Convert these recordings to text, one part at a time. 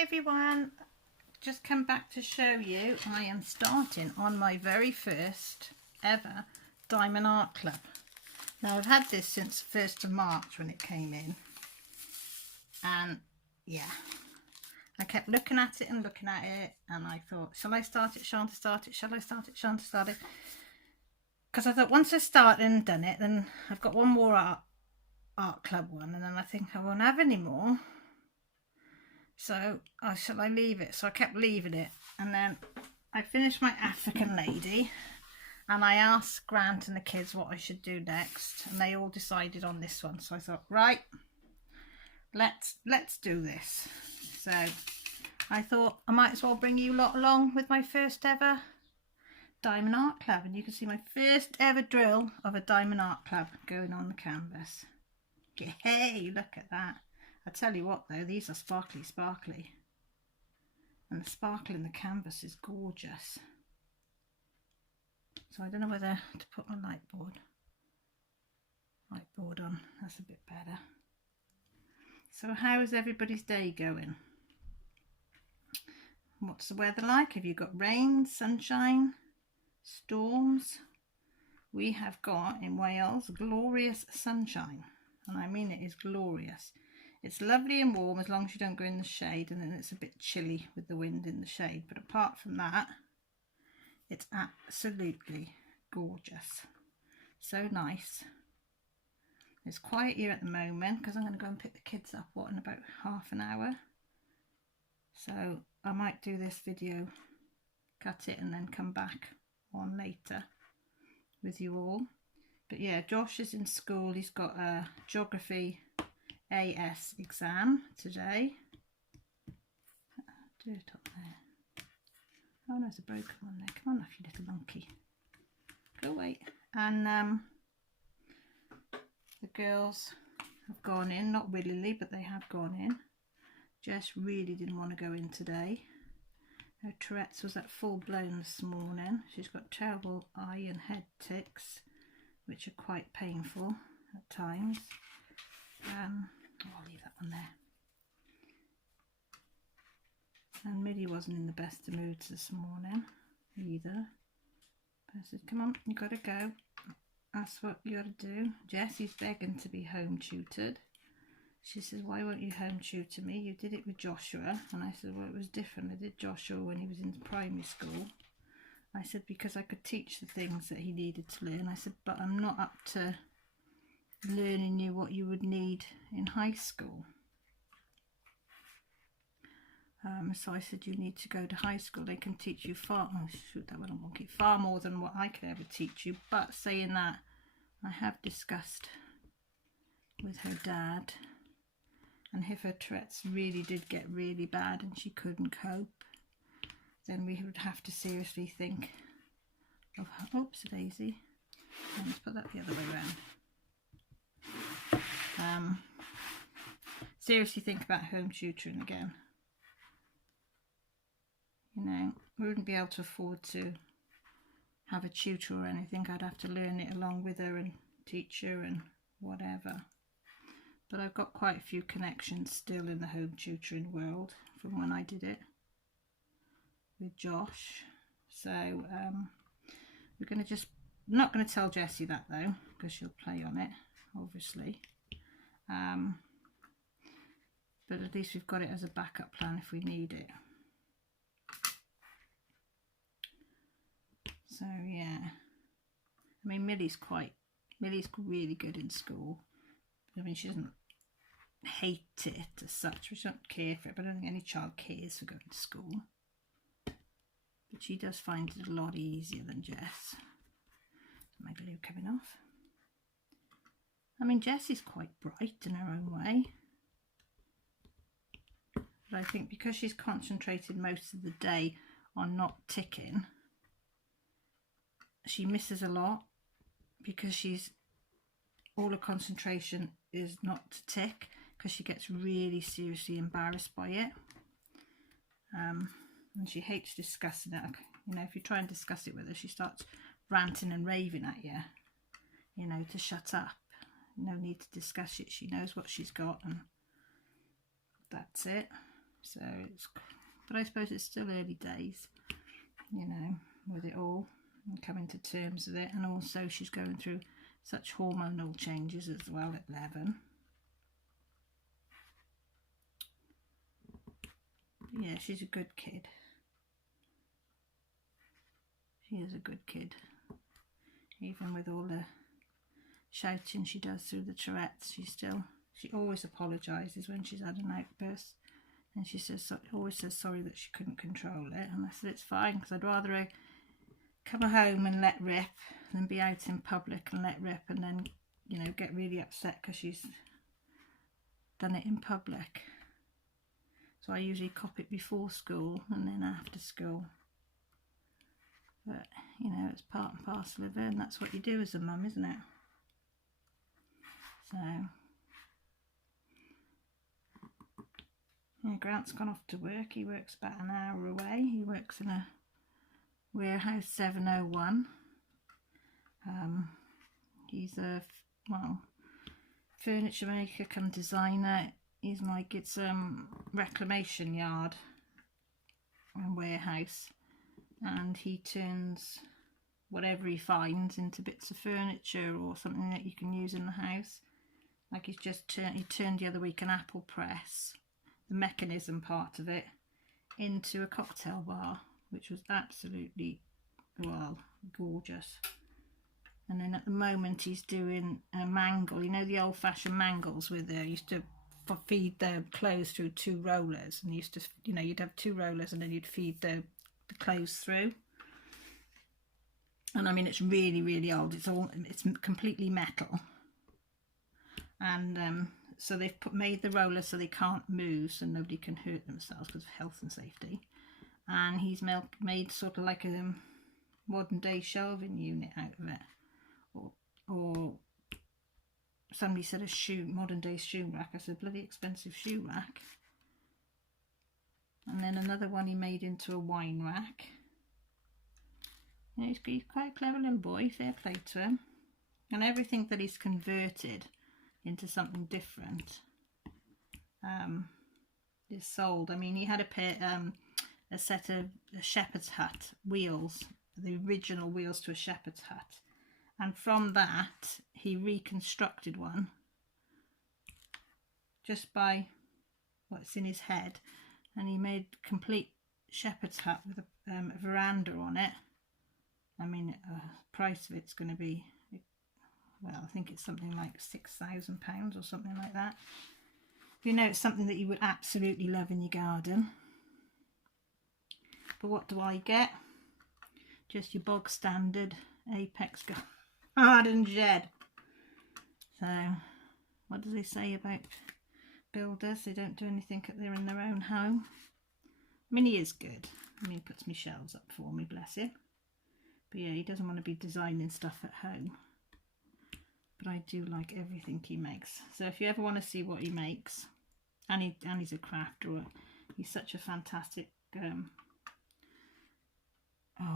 Hi everyone, just come back to show you I am starting on my very first ever Diamond Art Club. Now I've had this since the 1st of March when it came in, and yeah, I kept looking at it and looking at it, and I thought, shall I start it, Sean, to start it, shall I start it, Sean, to start it? Because I thought once I started and done it, then I've got one more art club one, and then I think I won't have any more. So, shall I leave it? So I kept leaving it, and then I finished my African lady, and I asked Grant and the kids what I should do next, and they all decided on this one. So I thought, right, let's do this. So I thought I might as well bring you lot along with my first ever Diamond Art Club, and you can see my first ever drill of a Diamond Art Club going on the canvas. Hey, look at that. I tell you what though, these are sparkly, and the sparkle in the canvas is gorgeous. So I don't know whether to put my light board on, that's a bit better. So how is everybody's day going? What's the weather like? Have you got rain, sunshine, storms? We have got in Wales glorious sunshine, and I mean it is glorious. It's lovely and warm as long as you don't go in the shade, and then it's a bit chilly with the wind in the shade. But apart from that, it's absolutely gorgeous. So nice. It's quiet here at the moment because I'm going to go and pick the kids up, in about half an hour. So I might do this video, cut it, and then come back on later with you all. But yeah, Josh is in school. He's got a geography AS exam today. Dirt up there. Oh no, there's a broken one there. Come on off, you little monkey. Go away. And the girls have gone in, not willingly, but they have gone in. Jess really didn't want to go in today. Her Tourette's was at full blown this morning. She's got terrible eye and head tics, which are quite painful at times. I'll leave that one there. And Millie wasn't in the best of moods this morning either. But I said, come on, you got to go. That's what you got to do. Jessie's begging to be home tutored. She says, why won't you home tutor me? You did it with Joshua. And I said, well, it was different. I did Joshua when he was in primary school. I said, because I could teach the things that he needed to learn. I said, but I'm not up to learning you what you would need in high school. So I said, you need to go to high school. They can teach you far more than what I could ever teach you. But saying that, I have discussed with her dad, and if her Tourette's really did get really bad and she couldn't cope, then we would have to seriously think of her. Oops, daisy. Let's put that the other way around. Seriously think about home tutoring again. You know, we wouldn't be able to afford to have a tutor or anything. I'd have to learn it along with her and teach her and whatever. But I've got quite a few connections still in the home tutoring world from when I did it with Josh. So we're going to just, I'm not going to tell Jessie that though, because she'll play on it, obviously. But at least we've got it as a backup plan if we need it. So yeah, I mean Millie's really good in school. I mean, she doesn't hate it as such, she doesn't care for it, but I don't think any child cares for going to school. But she does find it a lot easier than Jess. My glue coming off. I mean, Jess is quite bright in her own way. But I think because she's concentrated most of the day on not ticking, she misses a lot because all her concentration is not to tick, because she gets really seriously embarrassed by it. And she hates discussing it. You know, if you try and discuss it with her, she starts ranting and raving at you, you know, to shut up. No need to discuss it. She knows what she's got and that's it. So it's, but I suppose it's still early days, you know, with it all and coming to terms with it. And also she's going through such hormonal changes as well at 11. Yeah, she's a good kid. She is a good kid. Even with all the shouting she does through the Tourette's, she always apologises when she's had an outburst. And she says, always says sorry that she couldn't control it. And I said, it's fine, because I'd rather her come home and let rip than be out in public and let rip and then, you know, get really upset because she's done it in public. So I usually cop it before school and then after school. But, you know, it's part and parcel of her, and that's what you do as a mum, isn't it? So, yeah, Grant's gone off to work. He works about an hour away. He works in a warehouse 701. He's a, well, furniture maker come designer. He's like, it's reclamation yard and warehouse, and he turns whatever he finds into bits of furniture or something that you can use in the house. Like he turned the other week an apple press, the mechanism part of it, into a cocktail bar, which was absolutely, well, gorgeous. And then at the moment he's doing a mangle, you know, the old-fashioned mangles with they used to feed the clothes through 2 rollers, and used to, you know, you'd have 2 rollers and then you'd feed the clothes through. And I mean, it's really, really old. It's completely metal. And so they've made the roller so they can't move, so nobody can hurt themselves because of health and safety. And he's made sort of like a modern day shelving unit out of it, or somebody said a modern day shoe rack. I said, bloody expensive shoe rack. And then another one he made into a wine rack. You know, he's quite a clever little boy, fair play to him. And everything that he's converted into something different is sold. I mean, he had a set of a shepherd's hut wheels, the original wheels to a shepherd's hut, and from that he reconstructed one just by what's in his head, and he made complete shepherd's hut with a veranda on it. I mean, price of it's going to be, well, I think it's something like £6,000 or something like that. You know, it's something that you would absolutely love in your garden. But what do I get? Just your bog standard Apex garden shed. So, what do they say about builders? They don't do anything that they're in their own home. I mean, he is good. I mean, he puts me shelves up for me, bless him. But yeah, he doesn't want to be designing stuff at home. But I do like everything he makes. So if you ever want to see what he makes, and he's a crafter, he's such a fantastic,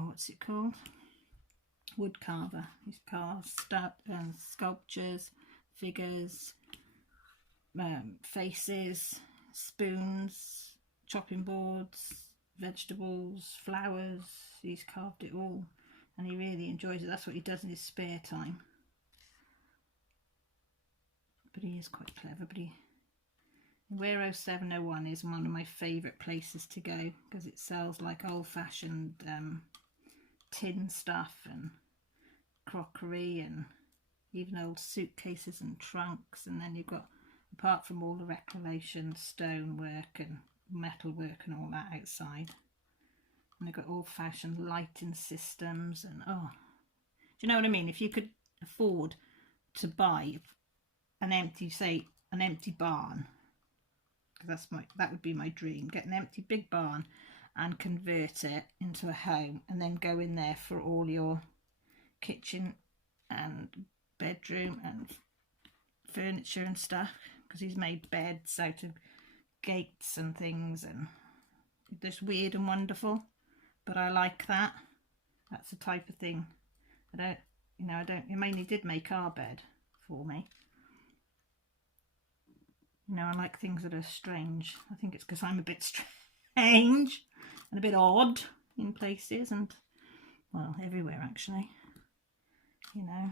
what's it called? Wood carver. He's carved sculptures, figures, faces, spoons, chopping boards, vegetables, flowers. He's carved it all, and he really enjoys it. That's what he does in his spare time. But he is quite clever. But Warehouse 701 is one of my favourite places to go, because it sells like old-fashioned tin stuff and crockery and even old suitcases and trunks. And then you've got, apart from all the reclamation stonework and metalwork and all that outside, and they've got old-fashioned lighting systems. And do you know what I mean? If you could afford to buy an empty barn, because that would be my dream, get an empty big barn and convert it into a home, and then go in there for all your kitchen and bedroom and furniture and stuff, because he's made beds out of gates and things, and just weird and wonderful. But I like that. That's the type of thing. He mainly did make our bed for me. You know, I like things that are strange. I think it's because I'm a bit strange and a bit odd in places and, well, everywhere actually. You know,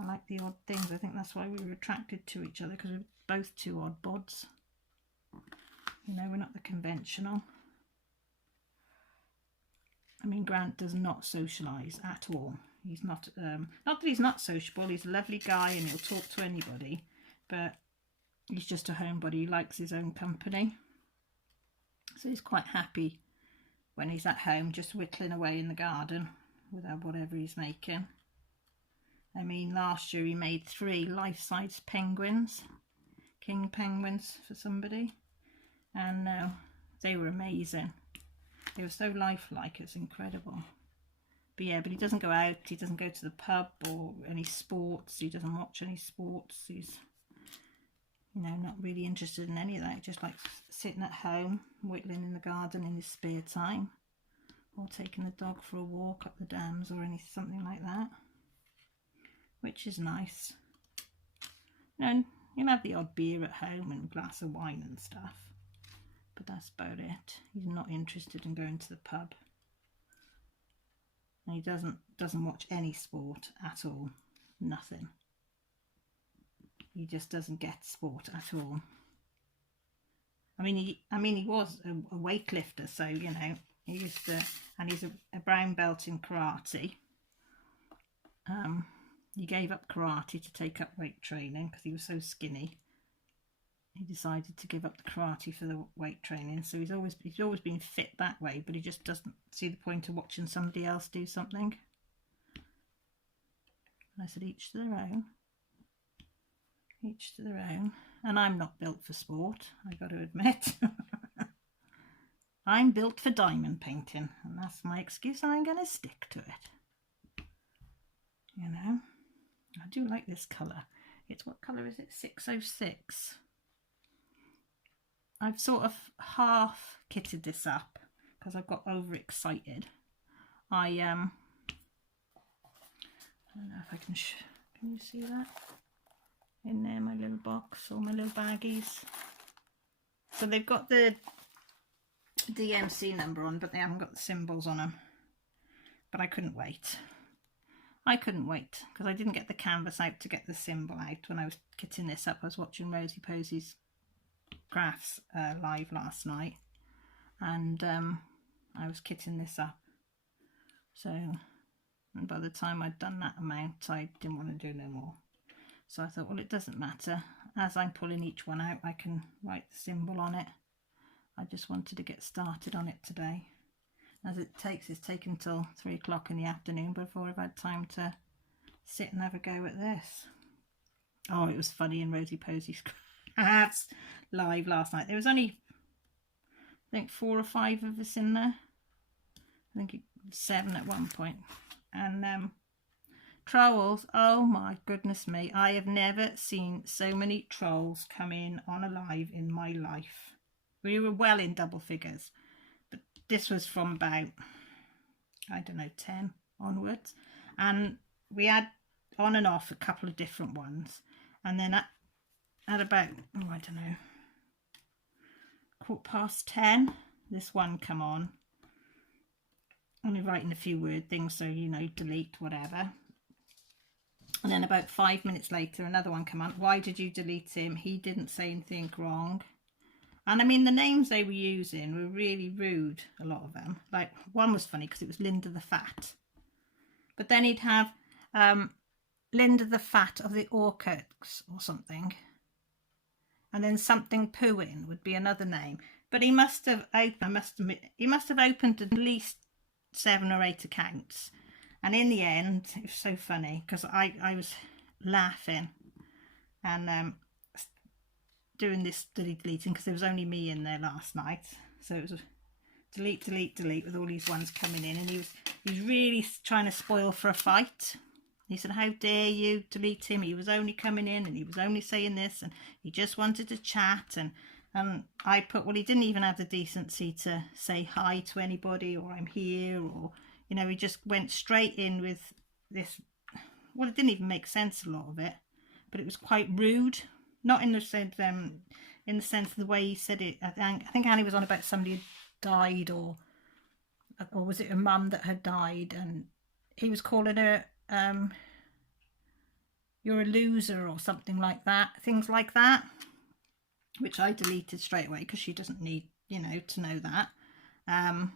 I like the odd things. I think that's why we were attracted to each other, because we're both two odd bods. You know, we're not the conventional. I mean, Grant does not socialise at all. He's not, not that he's not sociable, he's a lovely guy and he'll talk to anybody, but he's just a homebody. He likes his own company. So he's quite happy when he's at home, just whittling away in the garden with whatever he's making. I mean, last year he made 3 life-size penguins, king penguins for somebody, and they were amazing. They were so lifelike, it's incredible. But yeah, but he doesn't go out, he doesn't go to the pub or any sports, he doesn't watch any sports, he's, you know, not really interested in any of that. He just likes sitting at home, whittling in the garden in his spare time, or taking the dog for a walk up the dams or something like that, which is nice. You know, you'll have the odd beer at home and a glass of wine and stuff, but that's about it. He's not interested in going to the pub. And he doesn't watch any sport at all. Nothing. He just doesn't get sport at all. I mean, he was a weightlifter, so you know, he used to, and he's a brown belt in karate. He gave up karate to take up weight training because he was so skinny. He decided to give up the karate for the weight training, so he's always been fit that way, but he just doesn't see the point of watching somebody else do something. And I said, each to their own. Each to their own. And I'm not built for sport, I've got to admit. I'm built for diamond painting, and that's my excuse, and I'm going to stick to it. You know, I do like this colour. It's, what colour is it? 606. I've sort of half kitted this up because I've got overexcited. I don't know if I can you see that? In there, my little box, all my little baggies. So they've got the DMC number on, but they haven't got the symbols on them. But I couldn't wait. I couldn't wait because I didn't get the canvas out to get the symbol out when I was kitting this up. I was watching Rosie Posey's crafts live last night, and I was kitting this up. So, and by the time I'd done that amount, I didn't want to do no more. So I thought, well, it doesn't matter. As I'm pulling each one out, I can write the symbol on it. I just wanted to get started on it today. As it's taken till 3 o'clock in the afternoon before I've had time to sit and have a go at this. Oh, it was funny in Rosie Posey's crafts live last night. There was only, I think, 4 or 5 of us in there. I think 7 at one point. And trolls, oh my goodness me, I have never seen so many trolls come in on a live in my life. We were well in double figures, but this was from about, I don't know, 10 onwards, and we had on and off a couple of different ones, and then at about, oh, I don't know, 10:15, this one come on, only writing a few word things, so you know, delete whatever. And then about 5 minutes later, another one come on. Why did you delete him? He didn't say anything wrong. And I mean, the names they were using were really rude, a lot of them. Like, one was funny because it was Linda the Fat. But then he'd have Linda the Fat of the Orchids or something. And then something Pooin would be another name. But he must have opened, he must have opened at least 7 or 8 accounts. And in the end, it was so funny because I was laughing and doing this deleting because there was only me in there last night. So it was delete with all these ones coming in, and he was really trying to spoil for a fight. He said, how dare you delete him? He was only coming in and he was only saying this and he just wanted to chat. And I put, well, he didn't even have the decency to say hi to anybody or I'm here, or, you know, he just went straight in with this. Well, it didn't even make sense, a lot of it, but it was quite rude. Not in the sense of the way he said it. I think Annie was on about somebody had died, or was it a mum that had died, and he was calling her you're a loser or something like that, things like that, which I deleted straight away because she doesn't need, you know, to know that. And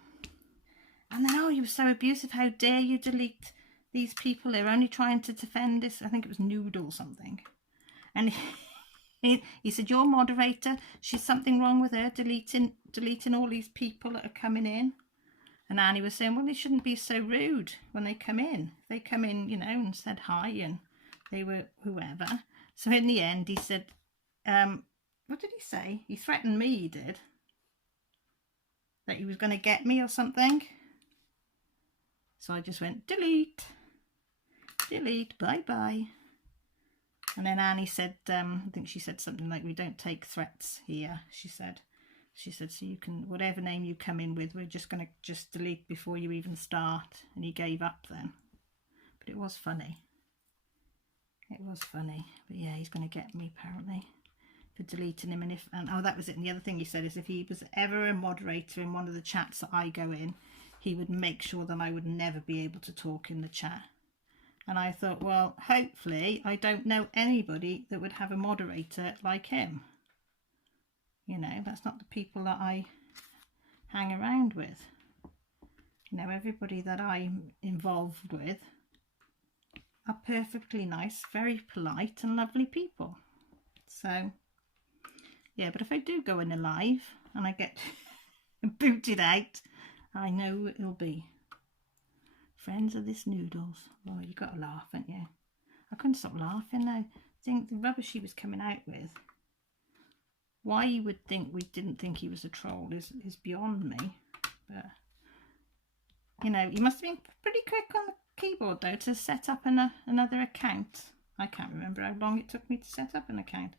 then, oh, he was so abusive, how dare you delete these people, they're only trying to defend this, I think it was Noodle or something. And he said, your moderator, she's something wrong with her, deleting all these people that are coming in. And Annie was saying, well, they shouldn't be so rude when they come in. They come in, you know, and said hi, and they were whoever. So in the end, he said, what did he say? He threatened me, he did. That he was going to get me or something. So I just went, delete, bye-bye. And then Annie said, I think she said something like, we don't take threats here, she said. She said, so you can, whatever name you come in with, we're just going to just delete before you even start. And he gave up then. But it was funny. It was funny. But yeah, he's going to get me apparently for deleting him. And oh, that was it. And the other thing he said is if he was ever a moderator in one of the chats that I go in, he would make sure that I would never be able to talk in the chat. And I thought, well, hopefully I don't know anybody that would have a moderator like him. You know, that's not the people that I hang around with. You know, everybody that I'm involved with are perfectly nice, very polite and lovely people. So, yeah, but if I do go in a live and I get booted out, I know it'll be friends of this Noodles. Oh, you got to laugh, haven't you? I couldn't stop laughing though. I think the rubbish he was coming out with. Why you would think we didn't think he was a troll is beyond me. But, you know, he must have been pretty quick on the keyboard though to set up another account. I can't remember how long it took me to set up an account.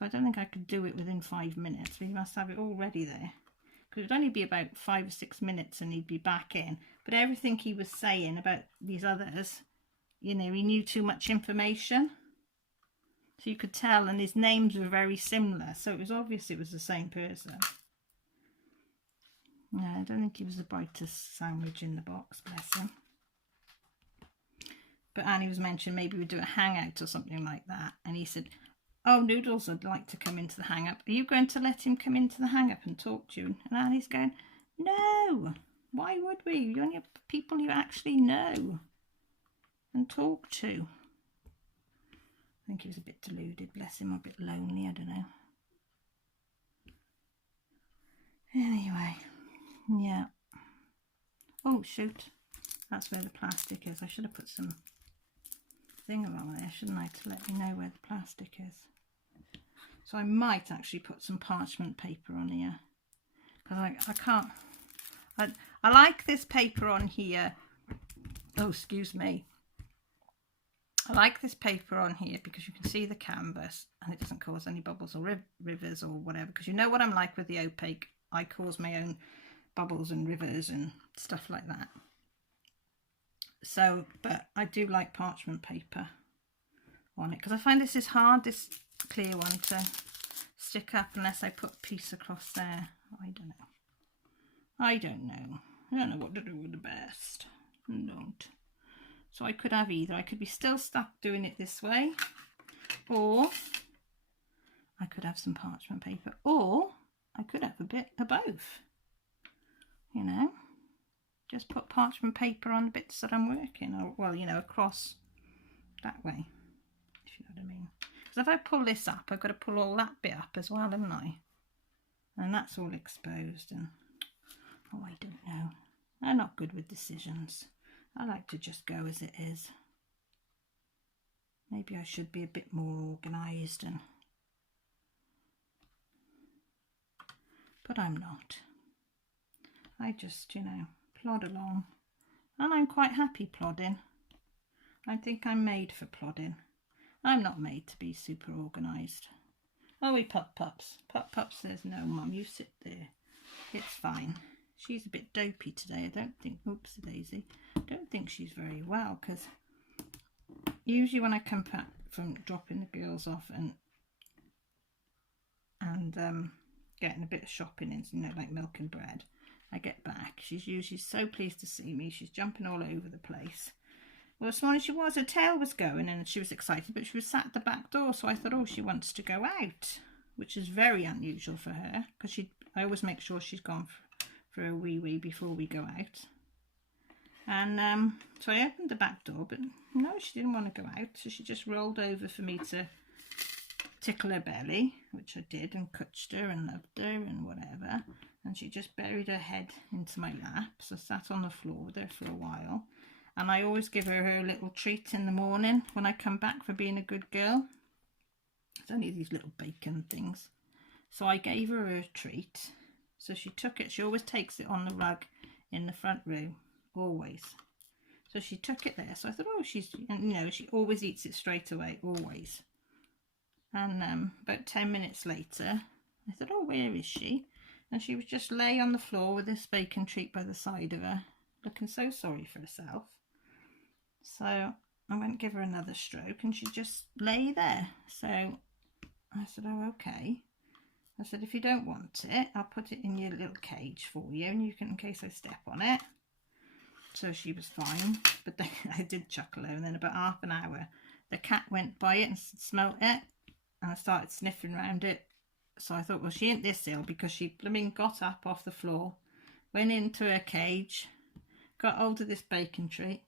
But I don't think I could do it within 5 minutes. But he must have it all ready there. Because it would only be about 5 or 6 minutes and he'd be back in. But everything he was saying about these others, you know, he knew too much information. So you could tell, and his names were very similar. So it was obvious it was the same person. No, I don't think he was the brightest sandwich in the box, bless him. But Annie was mentioning maybe we'd do a hangout or something like that. And he said, oh, Noodles would like to come into the hang-up. Are you going to let him come into the hang-up and talk to you? And Annie's going, no, why would we? You only have people you actually know and talk to. I think he was a bit deluded, bless him, or a bit lonely, I don't know. Anyway, yeah. Oh, shoot. That's where the plastic is. I should have put some thing along there, shouldn't I, to let me know where the plastic is. So I might actually put some parchment paper on here. Because I can't... I like this paper on here. Oh, excuse me. I like this paper on here because you can see the canvas and it doesn't cause any bubbles or rivers or whatever. Because you know what I'm like with the opaque. I cause my own bubbles and rivers and stuff like that. So, but I do like parchment paper on it. Because I find this is hard, this clear one, to stick up unless I put a piece across there. I don't know. I don't know what to do with the best. I don't. So I could have either. I could be still stuck doing it this way, or I could have some parchment paper, or I could have a bit of both. You know, just put parchment paper on the bits that I'm working, or, well, you know, across that way, if you know what I mean. Because if I pull this up, I've got to pull all that bit up as well, haven't I? And that's all exposed, and oh, I don't know. I'm not good with decisions. I like to just go as it is. Maybe I should be a bit more organised, and but I'm not. I just, you know, plod along, and I'm quite happy plodding. I think I'm made for plodding. I'm not made to be super organised. Oh, we Pups. Pup says, no, Mum, you sit there. It's fine. She's a bit dopey today. I don't think, oops, Daisy. I don't think she's very well, because usually when I come back from dropping the girls off and and getting a bit of shopping in, you know, like milk and bread. I get back. She's usually so pleased to see me. She's jumping all over the place. Well, this morning she was. Her tail was going and she was excited, but she was sat at the back door. So I thought, oh, she wants to go out, which is very unusual for her because I always make sure she's gone for a wee before we go out. And so I opened the back door, but no, she didn't want to go out. So she just rolled over for me to tickle her belly, which I did, and touched her and loved her and whatever. And she just buried her head into my lap. So I sat on the floor with her for a while. And I always give her little treat in the morning when I come back for being a good girl. It's only these little bacon things. So I gave her a treat. So she took it. She always takes it on the rug in the front room. Always. So she took it there. So I thought, oh, she always eats it straight away. Always. And about 10 minutes later, I thought, oh, where is she? And she was just lay on the floor with this bacon treat by the side of her, looking so sorry for herself. So I went to give her another stroke and she just lay there. So I said, oh, okay. I said, if you don't want it, I'll put it in your little cage for you, and you can, in case I step on it. So she was fine, but then I did chuckle her, and then about half an hour, the cat went by it and smelt it, and I started sniffing around it. So I thought, well, she ain't this ill, because she blooming got up off the floor, went into her cage, got hold of this bacon treat,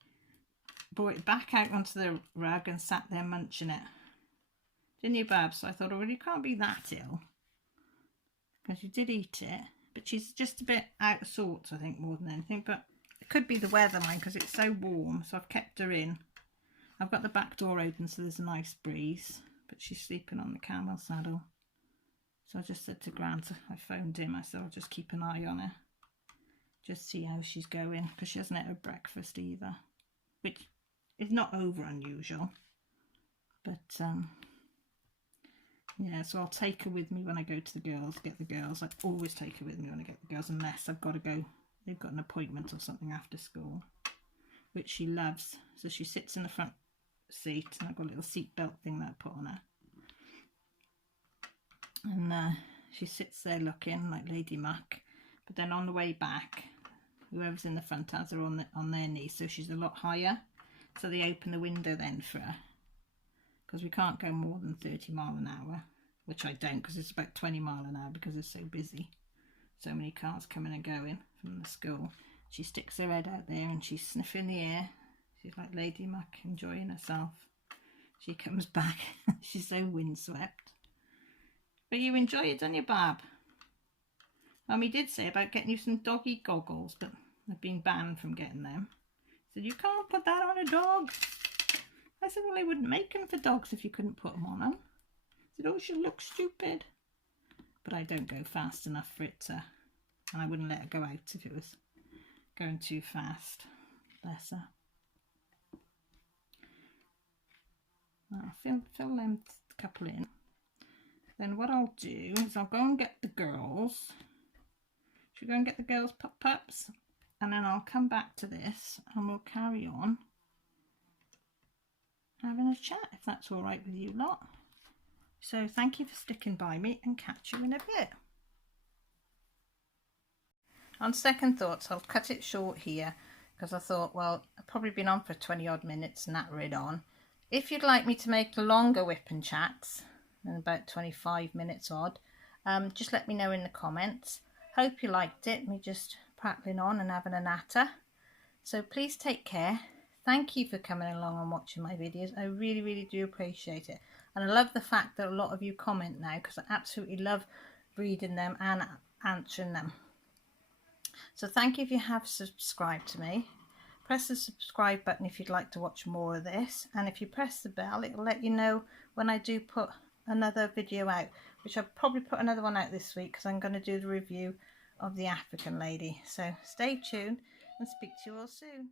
brought it back out onto the rug and sat there munching it. Didn't you, Babs? So I thought, oh, well, you can't be that ill, because you did eat it, but she's just a bit out of sorts, I think, more than anything. But it could be the weather, mine, because it's so warm, so I've kept her in. I've got the back door open so there's a nice breeze, but she's sleeping on the camel saddle. So I just said to Grant, I phoned him, I said I'll just keep an eye on her, just see how she's going, because she hasn't had her breakfast either, which is not over unusual. But yeah, so I'll take her with me when I go to the girls, get the girls. I always take her with me when I get the girls, unless I've got to go, they've got an appointment or something after school, which she loves. So she sits in the front seat, and I've got a little seat belt thing that I put on her. And she sits there looking like Lady Muck. But then on the way back, whoever's in the front has her on their knees, so she's a lot higher. So they open the window then for her, because we can't go more than 30 mile an hour, which I don't, because it's about 20 mile an hour because it's so busy. So many cars coming and going from the school. She sticks her head out there and she's sniffing the air. She's like Lady Muck, enjoying herself. She comes back. She's so windswept. But you enjoy it, don't you, Bab? Mummy did say about getting you some doggy goggles, but I've been banned from getting them. She said, you can't put that on a dog. I said, well, I wouldn't make them for dogs if you couldn't put them on them. I said, oh, she'll look stupid. But I don't go fast enough for it to, and I wouldn't let her go out if it was going too fast. Bless her. I'll fill them couple in. Then what I'll do is I'll go and get the girls. Should we go and get the girls' pups? And then I'll come back to this and we'll carry on having a chat, if that's all right with you lot. So thank you for sticking by me, and catch you in a bit. On second thoughts, I'll cut it short here, because I thought, well, I've probably been on for 20 odd minutes, natter it on. If you'd like me to make longer WIP and chats, in about 25 minutes odd, just let me know in the comments. Hope you liked it, me just prattling on and having a natter. So please take care. Thank you for coming along and watching my videos. I really, really do appreciate it. And I love the fact that a lot of you comment now, because I absolutely love reading them and answering them. So thank you if you have subscribed to me. Press the subscribe button if you'd like to watch more of this. And if you press the bell, it will let you know when I do put another video out, which I'll probably put another one out this week, because I'm going to do the review of the African lady. So stay tuned and speak to you all soon.